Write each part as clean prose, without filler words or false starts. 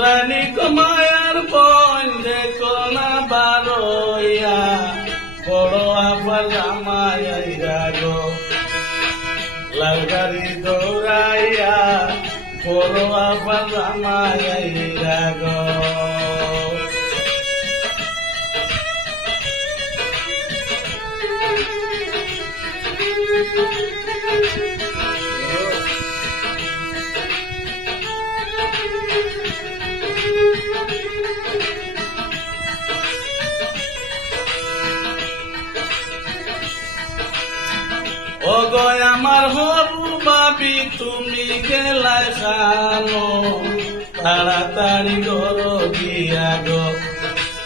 রানী কমায়ার বন দেখো না বারোয়া বড় আবার জামাইরা গো লাল গাড়ি দৌড়াইয়া বড় আবার জামাইরা গো ওগয় আমার হরু বাবি তুমি গেলায় খানো তাড়াতাড়ি ঘর দিয়া গো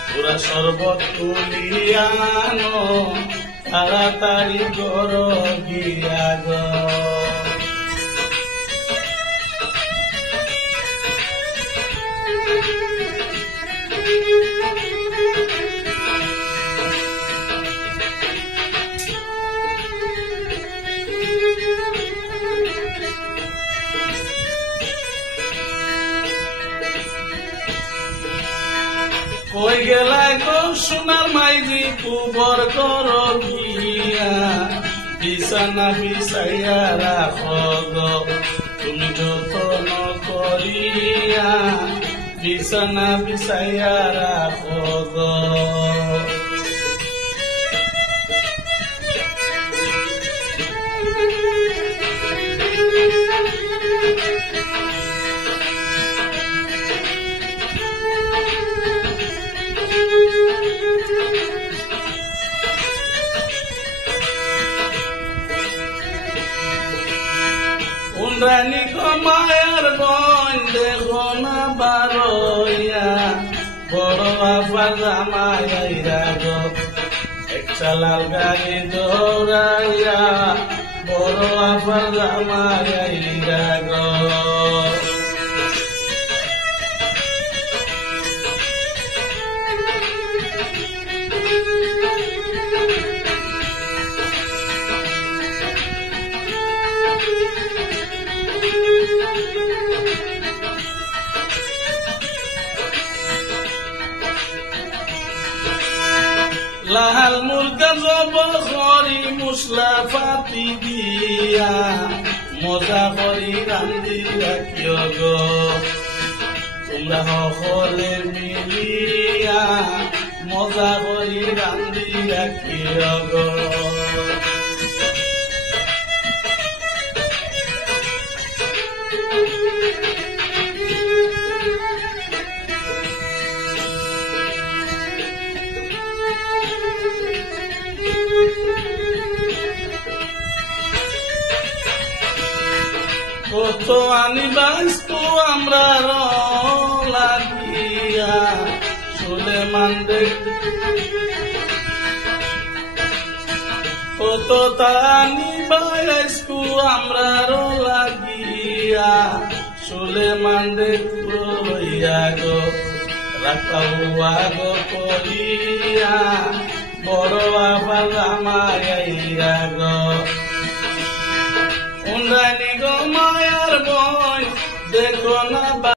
পুরা শরবত তুলিয়ানো তাড়াতাড়ি ঘর দিয়া গো কই গেলাই গো সোনার মাইজি কুবর কর গিয়া বিছানা বিছাইয়া রাখ গো তুমি যতন করিয়া বিছানা বিছাইয়া রাখ গো রানী কমায়ার বন দেখো না বারোয়া বড় আবার জামাইরা গো একটা লাল গাড়ি দৌড়াইয়া বড় আবার জামাইরা গো লাল মুরগা জব খরি মশলা পাতি দিয়া মজা করি রান্ধি রাখিও গো তোমরা সকলে মিলিয়া মজা করি রান্ধি রাখিও গো কত আনিবাইস্কু আমরা লাগিয়া সুলেমান দেখ কত আনিবাইস্কু আমরা লাগিয়া সুলেমান দেখ লইয়া গো রাখাউয়া গো করিয়া বড় আবার জামাইরা গো রানী গো মায়ার বন দেখো না